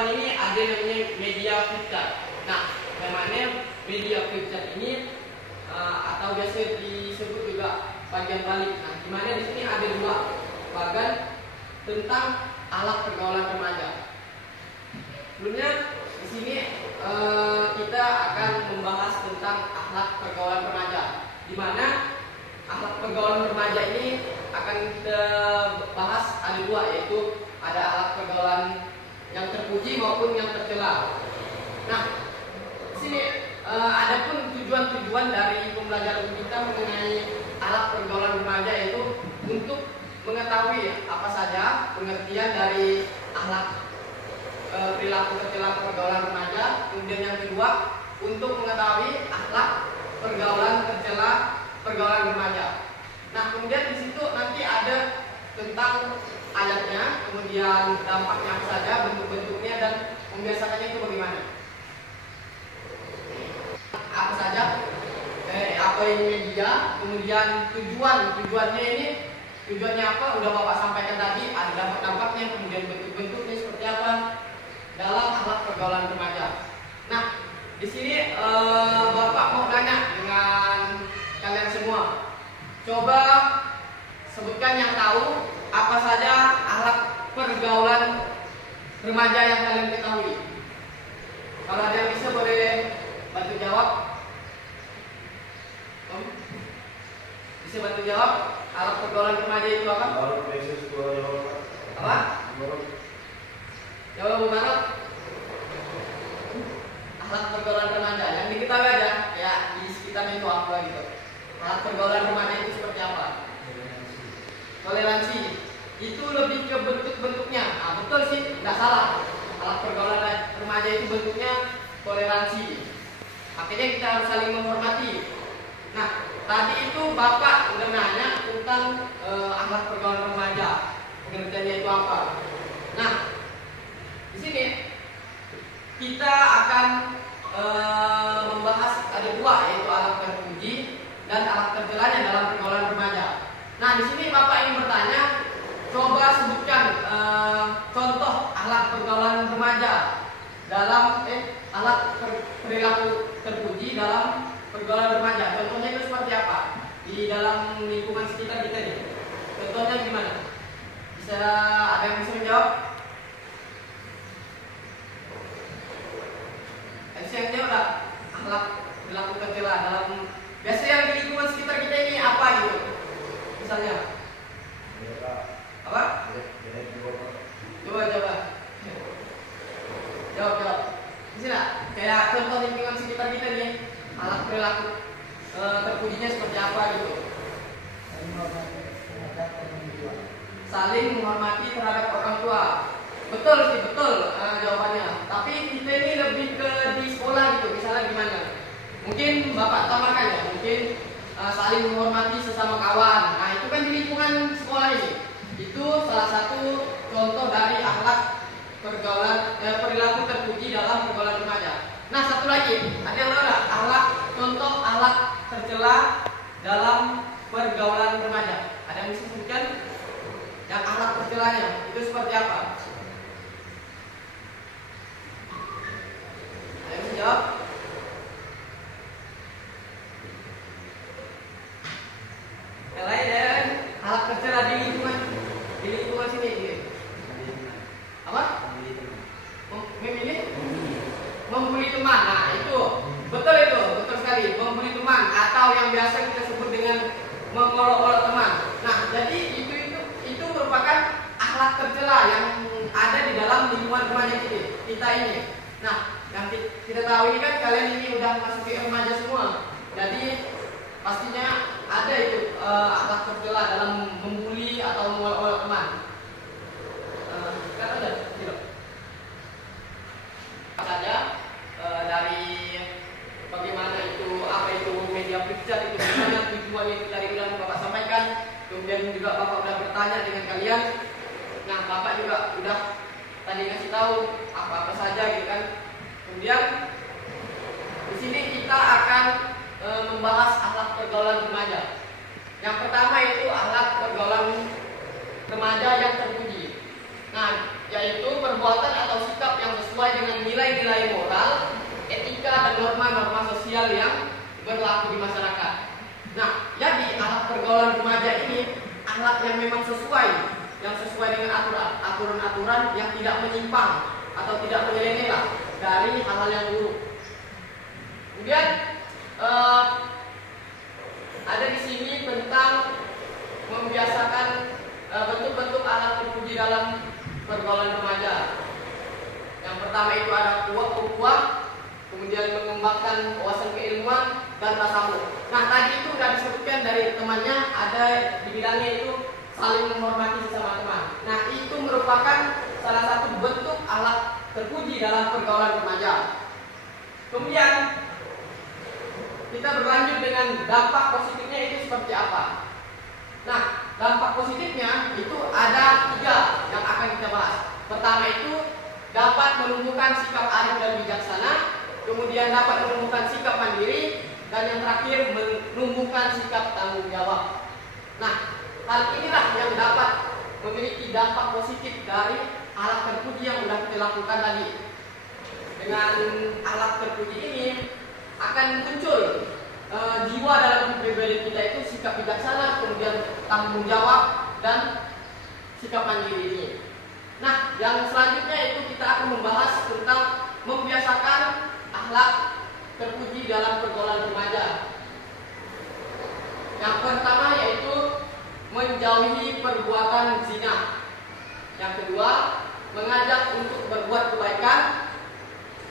depan ini ada namanya media flipchart. Nah, namanya media flipchart ini atau biasa disebut juga bagian balik. Nah, di mana di sini ada dua bagian tentang alat pergaulan remaja. Sebelumnya di sini kita akan membahas tentang akhlak pergaulan remaja, di mana akhlak pergaulan remaja ini akan kita bahas ada dua, yaitu ada akhlak pergaulan yang terpuji maupun yang tercela. Nah, di sini adapun tujuan-tujuan dari pembelajaran kita mengenai akhlak pergaulan remaja yaitu untuk mengetahui apa saja pengertian dari akhlak perilaku tercela pergaulan remaja. Kemudian yang kedua, untuk mengetahui akhlak pergaulan tercela pergaulan remaja. Nah, kemudian di situ nanti ada tentang ayatnya, kemudian dampaknya apa saja, bentuk-bentuknya, dan membiasakannya itu bagaimana. Apa saja, apa ini media, kemudian tujuannya ini, tujuannya apa, udah Bapak sampaikan tadi, ada dampak-dampaknya, kemudian bentuk-bentuknya seperti apa dalam akhlak pergaulan remaja. Nah, di sini Bapak mau tanya dengan kalian semua. Coba sebutkan yang tahu apa saja akhlak pergaulan remaja yang kalian ketahui. Kalau ada yang bisa boleh bantu jawab. Bisa bantu jawab. Akhlak pergaulan remaja itu apa? Apa? Jawab Bu Marot. Akhlak pergaulan remaja yang diketahui aja, ya di sekitarnya itu apa gitu. Akhlak pergaulan remaja itu seperti apa? Toleransi. Itu lebih ke bentuk-bentuknya. Nah, betul sih, nggak salah. Akhlak pergaulan remaja itu bentuknya toleransi. Makanya kita harus saling menghormati. Nah, tadi itu Bapak udah nanya tentang akhlak pergaulan remaja. Pengertiannya itu apa? Nah, di sini kita akan membahas ada dua, yaitu akhlak terpuji dan akhlak tercelanya dalam pergaulan remaja. Nah, di sini Bapak ingin bertanya, coba sebutkan contoh akhlak pergaulan remaja dalam akhlak perilaku terpuji dalam pergaulan remaja. Contohnya itu seperti apa di dalam lingkungan sekitar kita nih? Contohnya gimana? Bisa ada yang bisa menjawab? Yang jawab lah, akhlak perilaku tercela dalam biasa yang di lingkungan sekitar kita ini apa gitu? Misalnya apa? Coba jawab. Bisa nggak? Kayak contoh lingkungan sekitar kita nih, akhlak perilaku terpujinya seperti apa gitu? Saling menghormati terhadap orang tua. Betul sih, betul jawabannya. Tapi kita ini lebih ke di sekolah gitu, misalnya gimana? Mungkin Bapak tambahkan ya, mungkin saling menghormati sesama kawan. Nah, itu kan di lingkungan sekolah ini. Itu salah satu contoh dari akhlak pergaulan perilaku terpuji dalam pergaulan remaja. Nah, satu lagi, ada yang tahu nggak contoh akhlak tercela dalam pergaulan remaja? Ada yang bisa sebutkan yang akhlak tercelanya itu seperti apa? Ada yang bisa jawab? Yang lain ya, akhlak tercela di lingkungan sini gitu. Apa? Membuli teman. Nah, itu betul sekali, membuli teman atau yang biasa kita sebut dengan mengolok-olok teman. Nah, jadi itu merupakan akhlak tercela yang ada di dalam lingkungan remaja kita ini. Nah, yang kita tahu ini kan kalian ini udah masuk ke remaja semua. Jadi pastinya ada itu akhlak tercela dalam membuli atau mengolok-olok teman. Kan ada gitu. Saja dari bagaimana itu, apa itu media flipchart itu, bagaimana tujuannya itu tadi udah Bapak sampaikan. Kemudian juga Bapak udah bertanya dengan kalian. Nah, Bapak juga udah tadi ngasih tahu apa-apa saja gitu kan. Kemudian di sini kita akan membahas akhlak pergaulan remaja. Yang pertama itu akhlak pergaulan remaja yang terpuji. Nah, yaitu perbuatan atau sikap yang sesuai dengan nilai-nilai moral, etika, dan norma-norma sosial yang berlaku di masyarakat. Nah, jadi alat pergaulan remaja ini alat yang memang sesuai dengan aturan-aturan yang tidak menyimpang atau tidak menyeleneh dari hal-hal yang buruk. Kemudian ada di sini tentang membiasakan bentuk-bentuk alat terpuji dalam pergaulan remaja. Yang pertama itu ada kuah-kuah, kemudian mengembangkan wawasan keilmuan dan tasawuf. Nah, tadi itu sudah disebutkan dari temannya, ada dibilangnya itu saling menghormati sesama teman. Nah, itu merupakan salah satu bentuk alat terpuji dalam pergaulan remaja. Kemudian kita berlanjut dengan dampak positifnya itu seperti apa. Nah, dampak positifnya itu ada 3 yang akan kita bahas. Pertama itu dapat menumbuhkan sikap arif dan bijaksana, kemudian dapat menumbuhkan sikap mandiri, dan yang terakhir menumbuhkan sikap tanggung jawab. Nah, hal inilah yang dapat memiliki dampak positif dari alat terpuji yang sudah kita lakukan tadi. Dengan alat terpuji ini akan muncul jiwa dalam kepribadian kita itu sikap bijaksana, kemudian tanggung jawab, dan sikap mandiri ini. Nah, yang selanjutnya itu kita akan membahas tentang membiasakan akhlak terpuji dalam pergaulan remaja. Yang pertama yaitu menjauhi perbuatan zina. Yang kedua, mengajak untuk berbuat kebaikan.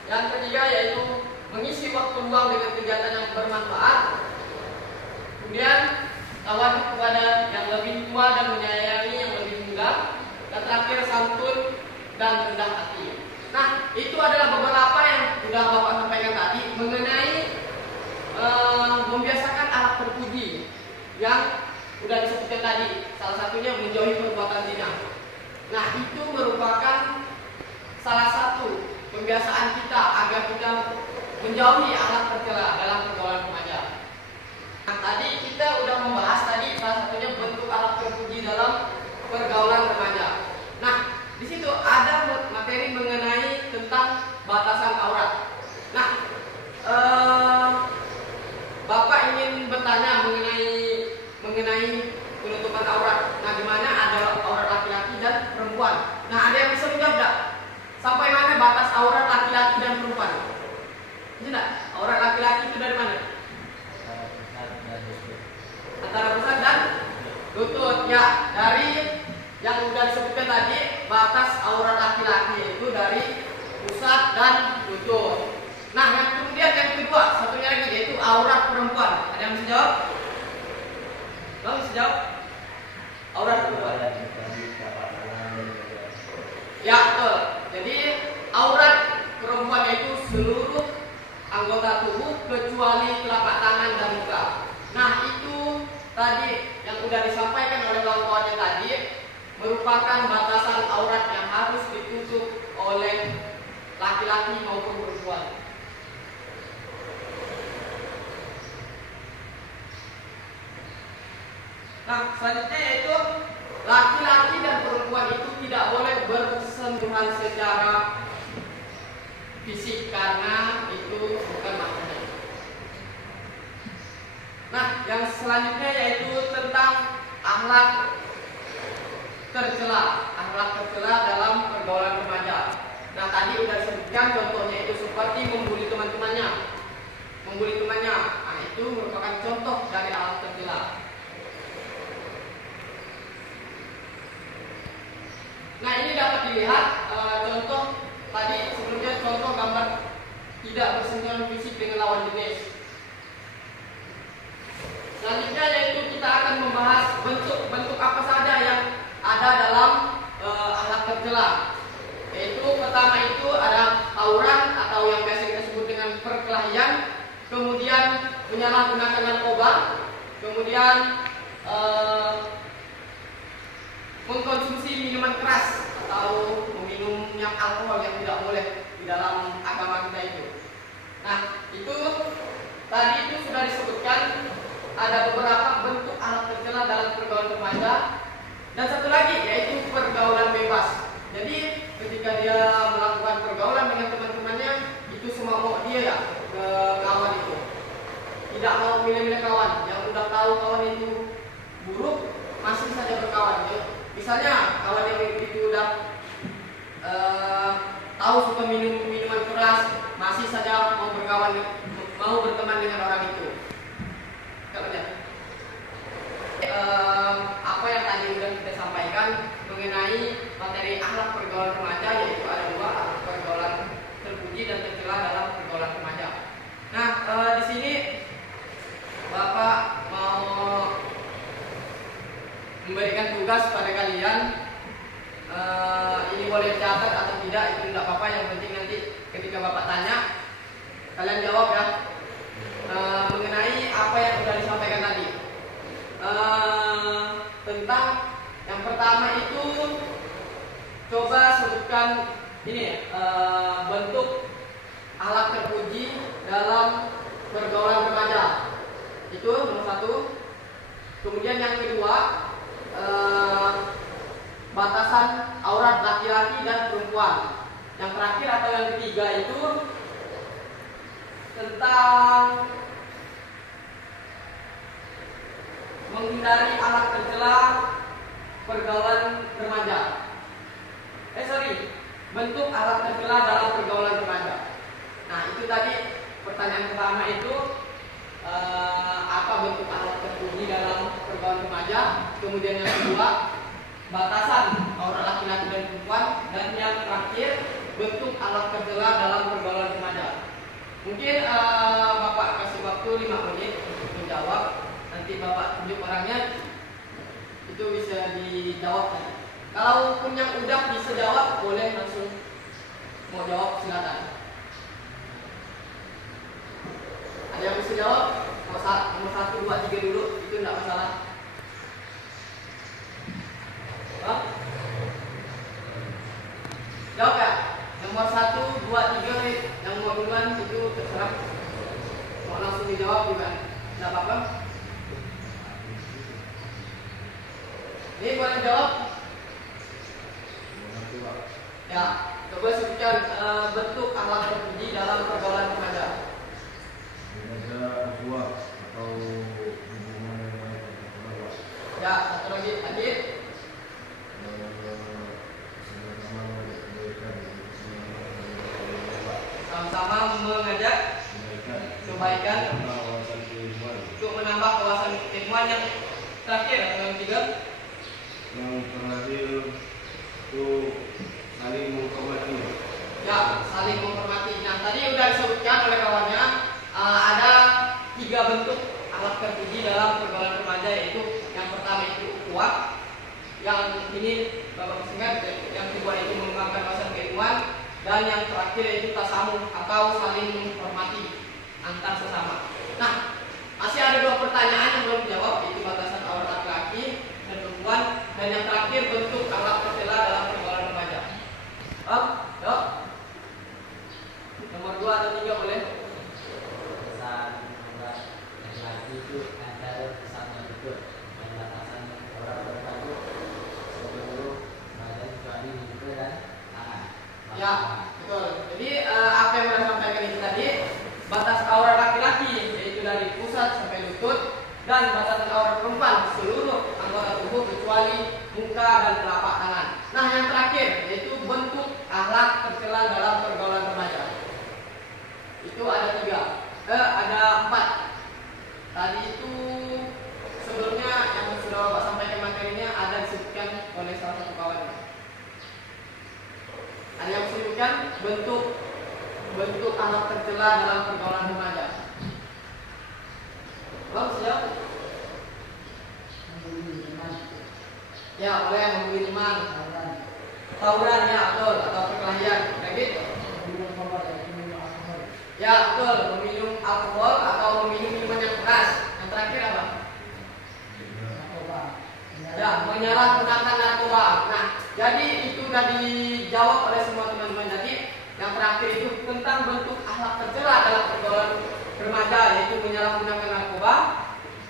Yang ketiga yaitu mengisi waktu luang dengan kegiatan yang bermanfaat. Kemudian tawadu kepada yang lebih tua dan menyayangi yang lebih muda. Dan terakhir santun dan rendah hati. Nah, itu adalah beberapa yang sudah Bapak sampaikan tadi mengenai membiasakan alat terpuji yang sudah disebutkan tadi. Salah satunya menjauhi perbuatan zina. Nah, itu merupakan salah satu pembiasaan kita agar kita menjauhi alat tercela dalam pergaulan remaja. Nah, tadi kita sudah membahas tadi salah satunya bentuk alat terpuji dalam pergaulan remaja. Nah, di situ ada materi mengenai tentang batasan aurat. Nah, Bapak ingin bertanya mengenai penutupan aurat. Nah, di mana ada aurat laki-laki dan perempuan. Nah, ada yang bisa menjawab tidak? Sampai mana batas aurat laki-laki dan perempuan? Tidak. Aurat laki-laki itu dari mana? Antara pusat dan lutut. Ya, dari yang sudah disebutkan tadi, batas aurat laki-laki itu dari pusat dan lutut. Nah, yang kemudian yang kedua, satunya lagi yaitu aurat perempuan. Ada yang bisa jawab? Bang, bisa jawab? Aurat perempuan. Ya, betul. Jadi aurat perempuan itu seluruh anggota tubuh kecuali telapak tangan dan muka. Nah, itu tadi yang sudah disampaikan oleh kawan-kawannya tadi merupakan batasan aurat yang harus ditutup oleh laki-laki maupun perempuan. Nah, selanjutnya yaitu laki-laki dan perempuan itu tidak boleh bersentuhan secara fisik karena itu bukan maknanya. Nah, yang selanjutnya yaitu tentang akhlak tercela dalam pergaulan remaja. Nah, tadi sudah disebutkan contohnya itu seperti membuli temannya. Nah, itu merupakan contoh dari alat tercela. Nah, ini dapat dilihat contoh tadi sebelumnya, contoh gambar tidak bersentuhan fisik dengan lawan jenis. Selanjutnya yaitu kita akan membahas bentuk-bentuk apa saja yang ada dalam akhlak tercela. Yaitu pertama itu ada tawuran atau yang biasa kita sebut dengan perkelahian, kemudian menyalahgunakan narkoba, kemudian mengkonsumsi minuman keras atau meminum yang alkohol yang tidak boleh di dalam agama kita itu. Nah, itu tadi itu sudah disebutkan ada beberapa bentuk alat tercela dalam pergaulan remaja, dan satu lagi yaitu pergaulan bebas. Jadi ketika dia melakukan pergaulan dengan teman-temannya itu semua mau dia ya ke kawan itu, tidak mau milih-milih kawan. Yang udah tahu kawan itu buruk masih saja berkawan ya. Misalnya kawan yang itu udah tahu suka minum minuman keras masih saja mau berkawan, mau berteman dengan orang itu. Kalau ya apa yang tadi sudah kita sampaikan mengenai materi akhlak pergaulan remaja, yaitu ada dua, akhlak pergaulan terpuji dan tercela dalam pergaulan remaja. Nah, di sini Bapak mau memberikan tugas pada kalian. Ini boleh dicatat atau tidak itu tidak apa-apa, yang penting nanti ketika Bapak tanya kalian jawab ya, mengenai apa yang sudah disampaikan tadi. Tentang yang pertama itu coba sebutkan ini bentuk akhlak terpuji dalam pergaulan remaja. Itu nomor satu. Kemudian yang kedua, batasan aurat laki-laki dan perempuan. Yang terakhir atau yang ketiga itu tentang menghindari akhlak tercela pergaulan remaja. Bentuk akhlak tercela dalam pergaulan remaja. Nah, itu tadi pertanyaan pertama itu apa bentuk akhlak terpuji dalam pergaulan remaja. Kemudian yang kedua, batasan aurat laki-laki dan perempuan, dan yang terakhir bentuk akhlak tercela dalam pergaulan remaja. Mungkin Bapak kasih waktu 5 menit untuk menjawab. Nanti Bapak tunjuk orangnya, itu bisa dijawab. Kalaupun yang udah bisa jawab, boleh langsung mau jawab, silakan. Ada yang bisa jawab? Nomor 1, 2, 3 dulu, itu tidak masalah. Hah? Jawab ya? Nomor 1, 2, 3, yang mau duluan itu terserah. Mau langsung dijawab juga, tidak apa-apa. Ini boleh jawab? Ya, coba sebutkan bentuk akhlak terpuji dalam pergaulan remaja. Ada ukhuwah atau hubungan yang baik antara keluarga. Ya, satu lagi tadi. Sama-sama mengajak kebaikan untuk menambah kawasan keilmuan. Yang terakhir atau yang ketiga? Yang terakhir itu saling menghormati. Ya, saling menghormati. Nah, tadi sudah disebutkan oleh kawannya, ada 3 bentuk akhlak terpuji dalam pergaulan remaja, yaitu yang pertama itu ukhuwah, yang ini Bapak ingat, yang kedua itu mengembangkan kawasan keilmuan, dan yang terakhir itu tasamuh atau saling menghormati antar sesama. Nah, masih ada 2 pertanyaan yang belum dijawab, yaitu batasan aurat laki-laki dan perempuan, dan yang terakhir bentuk akhlak tercela dalam pergaulan remaja. Yuk. Nomor 2 atau 3 boleh? Batasan aurat laki-laki itu ada pesannya betul, dan batasan aurat perempuan itu seluruh badan kecuali muka dan tangan. Ya, betul. Jadi apa yang saya sampaikan itu tadi, batas aurat laki-laki yaitu dari pusat sampai lutut, dan batasan aurat perempuan seluruh anggota tubuh kecuali muka dan telapak tangan. Nah, yang terakhir yaitu bentuk akhlak tercela dalam pergaulan remaja. Itu ada 4. Tadi itu sebelumnya yang sudah Bapak sampaikan materinya ada disebutkan oleh salah satu kawan. Ada yang disebutkan bentuk akhlak tercela dalam pergaulan remaja. Bapak siap? Ya, boleh membeli teman. Tawuran ya, betul, atau perkelahian. Lagi? Ya, betul, meminum alkohol atau meminum minuman yang keras. Yang terakhir apa? Ya, menyalahgunakan narkoba. Nah, jadi itu sudah dijawab oleh semua teman-teman tadi. Yang terakhir itu tentang bentuk akhlak tercela dalam pergaulan remaja, yaitu menyalahgunakan narkoba,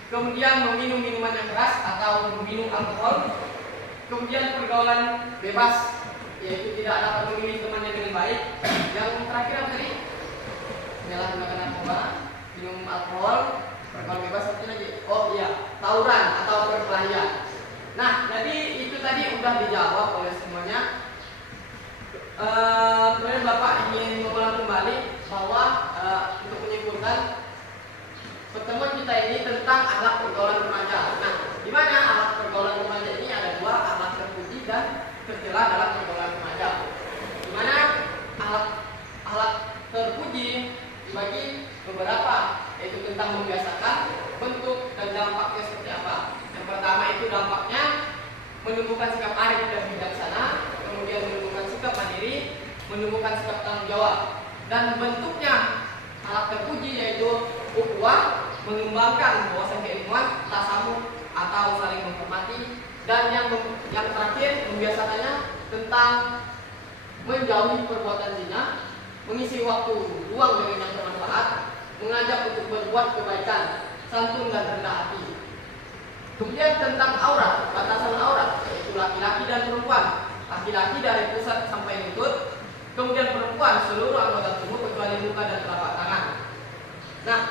kemudian meminum minuman yang keras atau meminum alkohol, kemudian pergaulan bebas yaitu tidak dapat memilih temannya dengan baik. Yang terakhir apa tadi? Menyalahgunakan narkoba, minum alkohol, berkelakuan bebas, satu lagi. Oh iya, tawuran atau perkelahian. Nah, jadi itu tadi udah dijawab oleh semuanya. Kemudian Bapak ingin mengulang kembali bahwa untuk menyimpulkan pertemuan kita ini tentang akhlak pergaulan remaja. Nah, di mana akhlak pergaulan remaja ini ada dua, akhlak terpuji dan tercela dalam pergaulan remaja. Di mana akhlak terpuji dibagi beberapa, yaitu tentang membiasakan, bentuk dan dampaknya seperti apa. Yang pertama itu dampaknya menumbuhkan sikap arif dan bijaksana, kemudian menumbuhkan sikap mandiri, menumbuhkan sikap tanggung jawab. Dan bentuknya akhlak terpuji yaitu ukhuwah, mengembangkan wawasan keilmuan, tasamuh atau saling menghormati. Dan yang terakhir membiasakannya tentang menjauhi perbuatan zina, mengisi waktu luang dengan yang bermanfaat, mengajak untuk berbuat kebaikan, santun dan rendah hati. Kemudian tentang aurat, batasan aurat, yaitu laki-laki dan perempuan. Laki-laki dari pusat sampai lutut, kemudian perempuan seluruh anggota tubuh kecuali muka dan telapak tangan. Nah,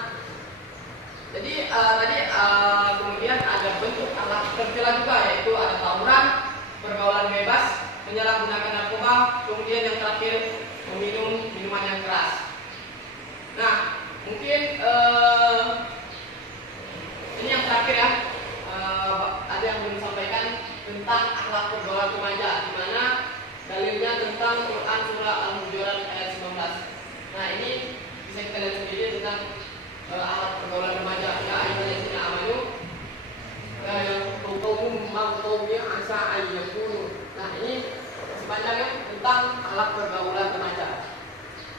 jadi tadi kemudian ada bentuk akhlak tercela juga, yaitu ada tawuran, pergaulan bebas, menyalahgunakan narkoba, kemudian yang terakhir meminum minuman yang keras. Nah, mungkin ini yang terakhir ya. Ada yang belum disampaikan tentang akhlak pergaulan remaja, di mana dalilnya tentang Quran surah Al-Hujurat ayat 19. Nah, ini bisa kita lihat sendiri tentang akhlak pergaulan remaja. Ya ayyuhallazina amanu la yaqulu maqtawbi asa ayyakunu. Nah, ini sepanjangnya tentang akhlak pergaulan remaja.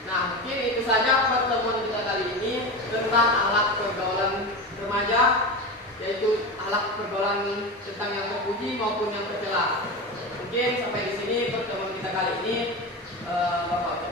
Nah, mungkin itu saja pertemuan kita kali ini tentang akhlak pergaulan remaja, yaitu akhlak pergaulan tentang yang terpuji maupun yang tercela. Mungkin sampai di sini pertemuan kita kali ini, Bapak.